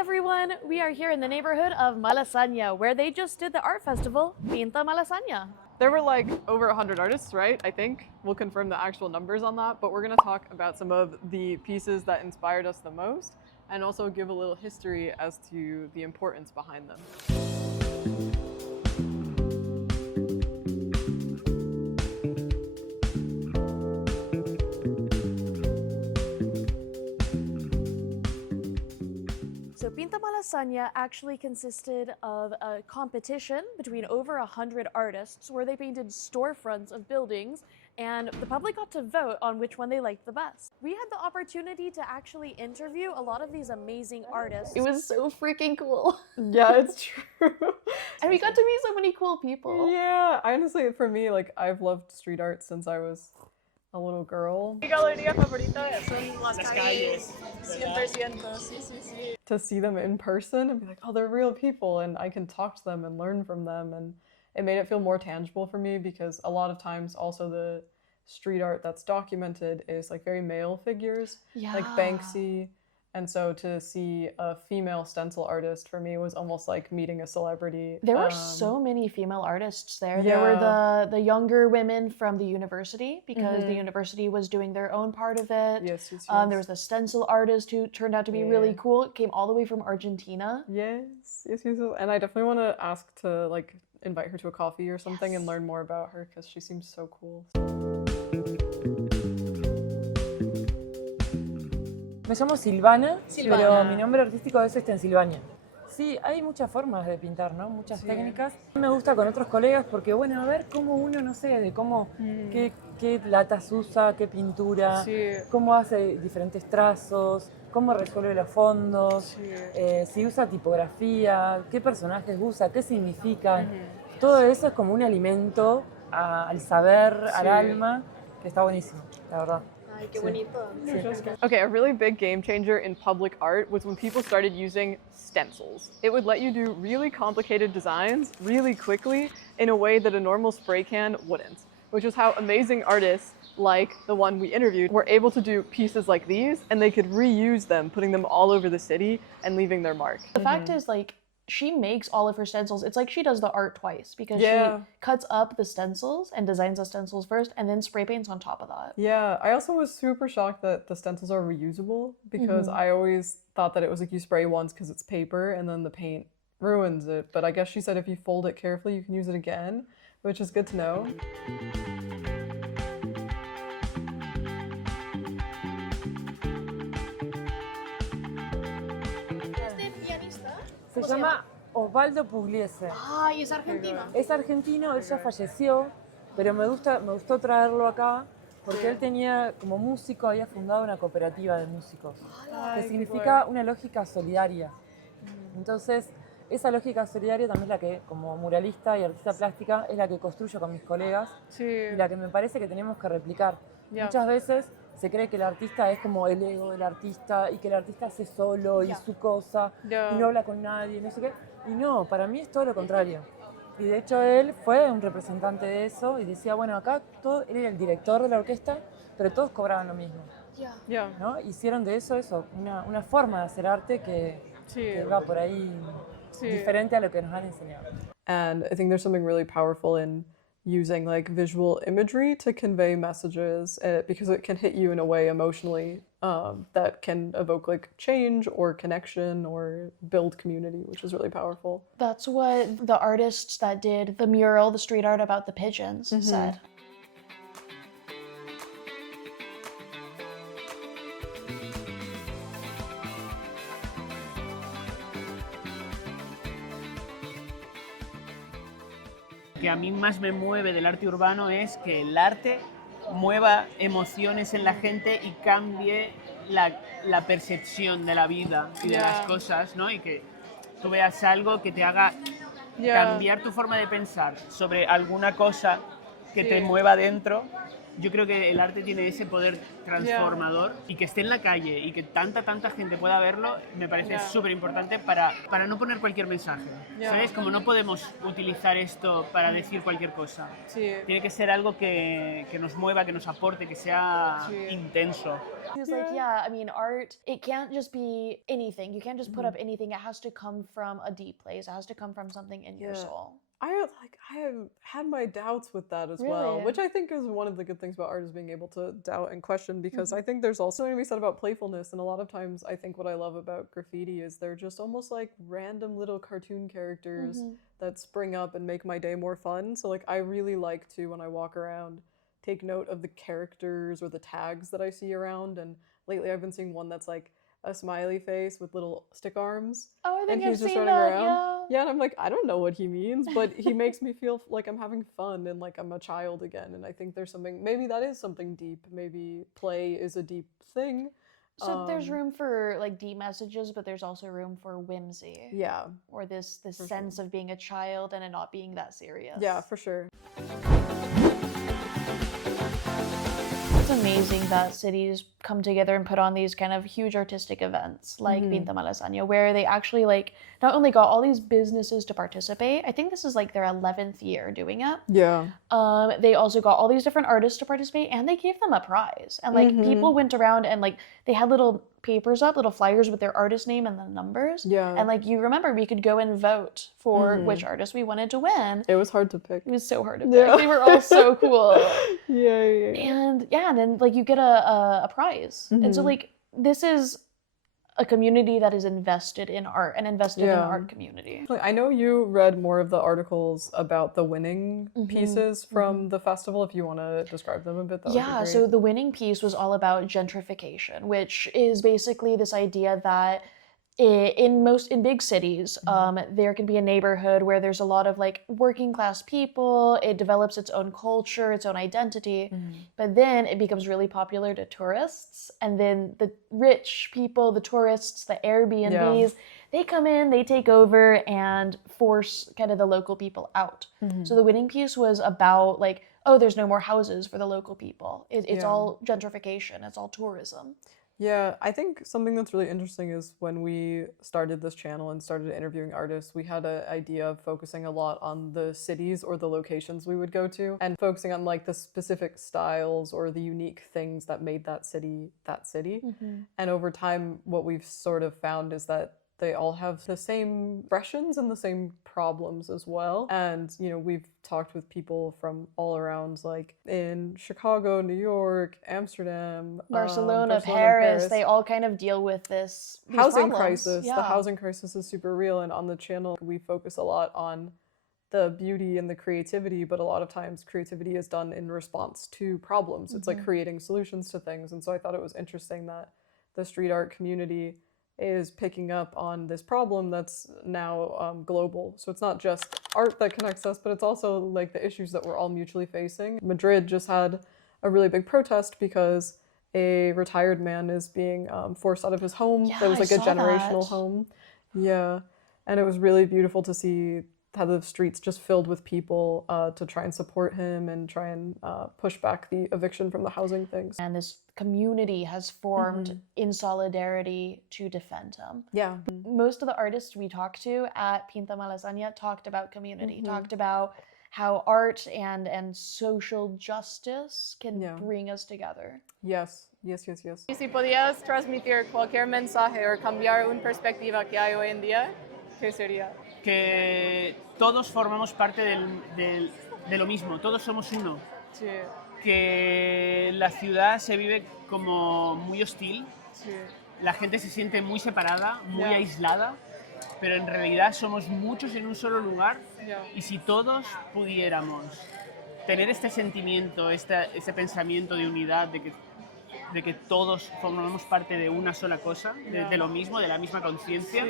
everyone! We are here in the neighborhood of Malasaña, where they just did the art festival, Pinta Malasaña. There were like over 100 artists, right? I think. We'll confirm the actual numbers on that, but we're gonna talk about some of the pieces that inspired us the most and also give a little history as to the importance behind them. So Pinta Malasaña actually consisted of a competition between over 100 artists where they painted storefronts of buildings and the public got to vote on which one they liked the best. We had the opportunity to actually interview a lot of these amazing artists. It was so freaking cool. Yeah, it's true. And we got to meet so many cool people. Yeah, honestly, for me, like, I've loved street art since I was a little girl. Mi galería favorita son las calles. 100%, sí. To see them in person and be like, oh, they're real people and I can talk to them and learn from them, and it made it feel more tangible for me because a lot of times also the street art that's documented is like very male figures, like Banksy. And so to see a female stencil artist for me was almost like meeting a celebrity. There were so many female artists there. There were the younger women from the university because the university was doing their own part of it. Yes. There was the stencil artist who turned out to be really cool. It came all the way from Argentina. Yes. And I definitely want to ask to like invite her to a coffee or something and learn more about her because she seems so cool. Me llamo Silvana, pero mi nombre artístico es Stensilvania. Sí, hay muchas formas de pintar, ¿no? Muchas técnicas. Me gusta con otros colegas porque, bueno, a ver cómo uno, no sé, de cómo, qué latas usa, qué pintura, cómo hace diferentes trazos, cómo resuelve los fondos, si usa tipografía, qué personajes usa, qué significan. Todo eso es como un alimento al saber, al alma, que está buenísimo, la verdad. Ay, qué bonito. Okay, a really big game changer in public art was when people started using stencils. It would let you do really complicated designs really quickly in a way that a normal spray can wouldn't, which is how amazing artists like the one we interviewed were able to do pieces like these, and they could reuse them, putting them all over the city and leaving their mark. The fact is, like, she makes all of her stencils. It's like she does the art twice because she cuts up the stencils and designs the stencils first and then spray paints on top of that. Yeah, I also was super shocked that the stencils are reusable because I always thought that it was like you spray once because it's paper and then the paint ruins it. But I guess she said if you fold it carefully, you can use it again, which is good to know. Se llama Osvaldo Pugliese. Ah, y es argentino. Es argentino, él ya falleció, pero me gustó traerlo acá porque él tenía, como músico, había fundado una cooperativa de músicos, que significa una lógica solidaria. Entonces, esa lógica solidaria también es la que, como muralista y artista plástica, es la que construyo con mis colegas y la que me parece que tenemos que replicar. Muchas veces se cree que el artista es como el ego del artista y que el artista hace solo y su cosa y no habla con nadie, no sé qué. Y no, para mí es todo lo contrario. Y de hecho él fue un representante de eso y decía, bueno, acá él era el director de la orquesta, pero todos cobraban lo mismo. ¿No? Hicieron de eso una forma de hacer arte que va por ahí diferente a lo que nos han enseñado. And I think there's something really powerful in using like visual imagery to convey messages because it can hit you in a way emotionally that can evoke like change or connection or build community, which is really powerful. That's what the artists that did the mural, the street art about the pigeons said. Que a mí más me mueve del arte urbano es que el arte mueva emociones en la gente y cambie la percepción de la vida y de las cosas, ¿no? Y que tú veas algo que te haga cambiar tu forma de pensar sobre alguna cosa que te mueva dentro yo creo que el arte tiene ese poder transformador y que esté en la calle y que tanta gente pueda verlo, me parece súper importante para no poner cualquier mensaje. ¿Sabes? Como no podemos utilizar esto para decir cualquier cosa. Sí. Tiene que ser algo que nos mueva, que nos aporte, que sea intenso. He was like, yeah, I mean, art, it can't just be anything. You can't just put up anything. It has to come from a deep place. It has to come from something in your soul. I have had my doubts with that as well, which I think is one of the good things about art, is being able to doubt and question, because I think there's also something to be said about playfulness, and a lot of times I think what I love about graffiti is they're just almost like random little cartoon characters that spring up and make my day more fun. So like I really like to, when I walk around, take note of the characters or the tags that I see around, and lately I've been seeing one that's like a smiley face with little stick arms. Oh, I think and I've he's just seen running that, around. Yeah, and I'm like, I don't know what he means, but he makes me feel like I'm having fun and like I'm a child again. And I think there's something, maybe that is something deep. Maybe play is a deep thing. So there's room for like deep messages, but there's also room for whimsy. Yeah. Or this sense of being a child and it not being that serious. Yeah, for sure. It's amazing that cities come together and put on these kind of huge artistic events like Pinta Malasaña, where they actually like not only got all these businesses to participate, I think this is like their 11th year doing it. Yeah. They also got all these different artists to participate, and they gave them a prize. And like people went around and like they had little papers up, little flyers with their artist name and the numbers. Yeah. And like you remember, we could go and vote for which artist we wanted to win. It was hard to pick. It was so hard to pick. They were all so cool. Yeah. And then like you get a prize. And so like this is a community that is invested in art and invested in the art community. I know you read more of the articles about the winning pieces from the festival. If you want to describe them a bit, that would be great. So the winning piece was all about gentrification, which is basically this idea that in big cities, there can be a neighborhood where there's a lot of like working class people. It develops its own culture, its own identity, but then it becomes really popular to tourists. And then the rich people, the tourists, the Airbnbs, they come in, they take over and force kind of the local people out. So the winning piece was about like, oh, there's no more houses for the local people. It's all gentrification. It's all tourism. Yeah, I think something that's really interesting is when we started this channel and started interviewing artists, we had an idea of focusing a lot on the cities or the locations we would go to, and focusing on like the specific styles or the unique things that made that city that city. And over time, what we've sort of found is that they all have the same expressions and the same problems as well. And, you know, we've talked with people from all around, like in Chicago, New York, Amsterdam, Barcelona, Paris. They all kind of deal with this housing problems. crisis. The housing crisis is super real. And on the channel, we focus a lot on the beauty and the creativity, but a lot of times creativity is done in response to problems. It's like creating solutions to things. And so I thought it was interesting that the street art community is picking up on this problem that's now global. So it's not just art that connects us, but it's also like the issues that we're all mutually facing. Madrid just had a really big protest because a retired man is being forced out of his home. That was like a generational home. Yeah, and it was really beautiful to see how the streets just filled with people to try and support him and try and push back the eviction from the housing things. And this community has formed in solidarity to defend him. Yeah. Most of the artists we talked to at Pinta Malasaña talked about community, talked about how art and social justice can bring us together. Yes. Y si podías transmitir cualquier mensaje o cambiar una perspectiva que hay hoy en día, ¿qué sería? Que todos formamos parte de lo mismo, todos somos uno. Sí. Que la ciudad se vive como muy hostil, la gente se siente muy separada, muy aislada, pero en realidad somos muchos en un solo lugar y si todos pudiéramos tener este sentimiento, ese pensamiento de unidad, de que todos formamos parte de una sola cosa, de lo mismo, de la misma conciencia,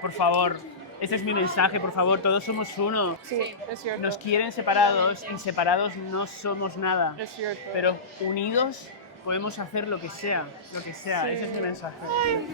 por favor, ese es mi mensaje, por favor, todos somos uno. Sí, es cierto. Nos quieren separados y separados no somos nada. Es cierto. Pero unidos podemos hacer lo que sea, ese es mi mensaje. Ay.